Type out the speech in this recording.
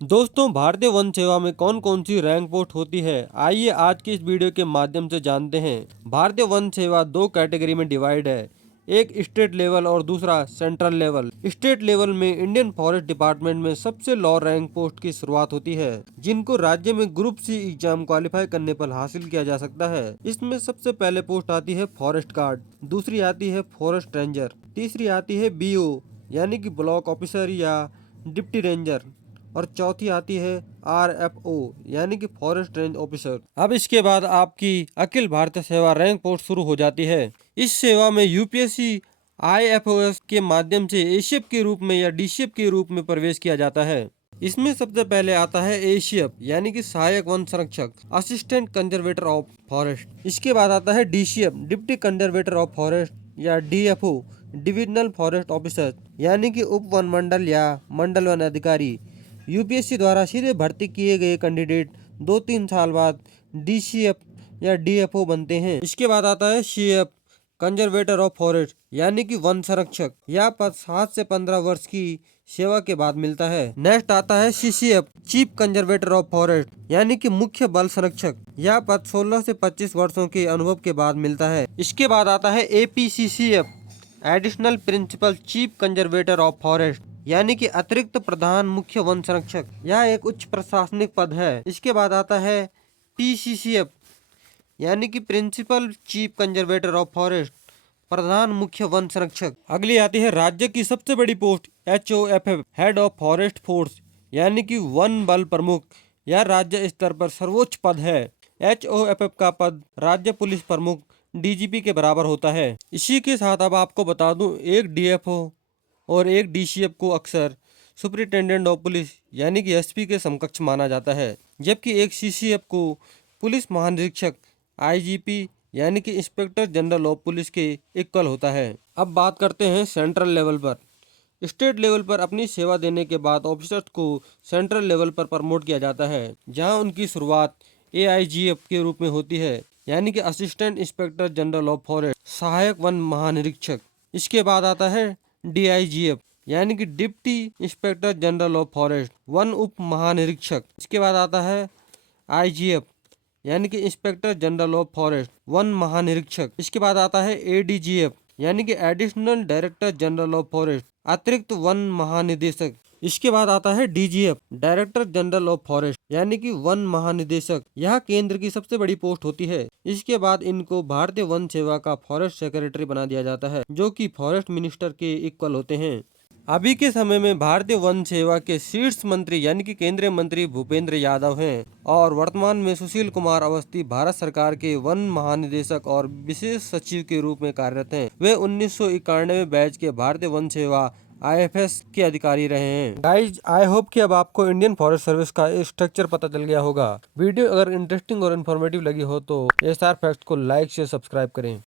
दोस्तों, भारतीय वन सेवा में कौन कौन सी रैंक पोस्ट होती है, आइए आज की इस वीडियो के माध्यम से जानते हैं। भारतीय वन सेवा दो कैटेगरी में डिवाइड है, एक स्टेट लेवल और दूसरा सेंट्रल लेवल। स्टेट लेवल में इंडियन फॉरेस्ट डिपार्टमेंट में सबसे लो रैंक पोस्ट की शुरुआत होती है, जिनको राज्य में ग्रुप सी एग्जाम क्वालिफाई करने पर हासिल किया जा सकता है। इसमें सबसे पहले पोस्ट आती है फॉरेस्ट गार्ड, दूसरी आती है फॉरेस्ट रेंजर, तीसरी आती है BO यानी कि ब्लॉक ऑफिसर या डिप्टी रेंजर, और चौथी आती है RFO यानी कि फॉरेस्ट रेंज ऑफिसर। अब इसके बाद आपकी अखिल भारतीय सेवा रैंक पोस्ट शुरू हो जाती है। इस सेवा में UPSC IFOS के माध्यम से एशियप के रूप में या DCF के रूप में प्रवेश किया जाता है। इसमें सबसे पहले आता है एशियप यानी कि सहायक वन संरक्षक, असिस्टेंट कंजर्वेटर ऑफ फॉरेस्ट। इसके बाद आता है DCF, deputy conservator of forest या DFO, डिविजनल फॉरेस्ट ऑफिसर यानी कि उप वन मंडल या मंडल वन अधिकारी। UPSC द्वारा सीधे भर्ती किए गए कैंडिडेट 2-3 साल बाद DCF या DFO बनते हैं। इसके बाद आता है CF, कंजर्वेटर ऑफ फॉरेस्ट यानी कि वन संरक्षक। यह पद 7 से 15 वर्ष की सेवा के बाद मिलता है। नेक्स्ट आता है CCF, chief conservator of forest यानी कि मुख्य बल संरक्षक। यह पद 16 से 25 वर्षों के अनुभव के बाद मिलता है। इसके बाद आता है APCCF, additional principal chief conservator of forest यानी कि अतिरिक्त प्रधान मुख्य वन संरक्षक। यह एक उच्च प्रशासनिक पद है। इसके बाद आता है PCCF यानी कि principal chief conservator of forest, प्रधान मुख्य वन संरक्षक। अगली आती है राज्य की सबसे बड़ी post HOFF, head of forest force यानी कि वन बल प्रमुख। यह राज्य स्तर पर सर्वोच्च पद है। HOFF का पद राज्य पुलिस प्रमुख DGP के बराबर होता है। इसी के साथ अब आपको बता दूं, एक DFO और एक DCF को अक्सर सुपरिटेंडेंट ऑफ पुलिस यानी कि SP के समकक्ष माना जाता है, जबकि एक CCF को पुलिस महानिरीक्षक IGP यानी कि इंस्पेक्टर जनरल ऑफ पुलिस के इक्वल होता है। अब बात करते हैं सेंट्रल लेवल पर। स्टेट लेवल पर अपनी सेवा देने के बाद ऑफिसर्स को सेंट्रल लेवल पर प्रमोट किया जाता है, जहां उनकी शुरुआत AIGF के रूप में होती है यानी कि assistant inspector general of forest, सहायक वन महानिरीक्षक। इसके बाद आता है DIGF यानी कि deputy inspector general of forest, one उप महानिरीक्षक। इसके बाद आता है IGF यानी कि inspector general of forest, one महानिरीक्षक। इसके बाद आता है ADGF यानी कि additional director general of forest, अतिरिक्त वन महानिदेशक। इसके बाद आता है DGF, director general of forest यानी कि वन महानिदेशक। यह केंद्र की सबसे बड़ी पोस्ट होती है। इसके बाद इनको भारतीय वन सेवा का फॉरेस्ट सेक्रेटरी बना दिया जाता है, जो कि फॉरेस्ट मिनिस्टर के इक्वल होते हैं। अभी के समय में भारतीय वन सेवा के शीर्ष मंत्री यानी कि केंद्रीय मंत्री भूपेंद्र यादव हैं, और वर्तमान में सुशील कुमार अवस्थी भारत सरकार के वन महानिदेशक और विशेष सचिव के रूप में कार्यरत हैं। वे 1991 बैच के भारतीय वन सेवा IFS के अधिकारी रहे हैं। गाइज, आई होप कि अब आपको इंडियन फॉरेस्ट सर्विस का स्ट्रक्चर पता चल गया होगा। वीडियो अगर इंटरेस्टिंग और इन्फॉर्मेटिव लगी हो तो SR फैक्ट्स को लाइक शेयर सब्सक्राइब करें।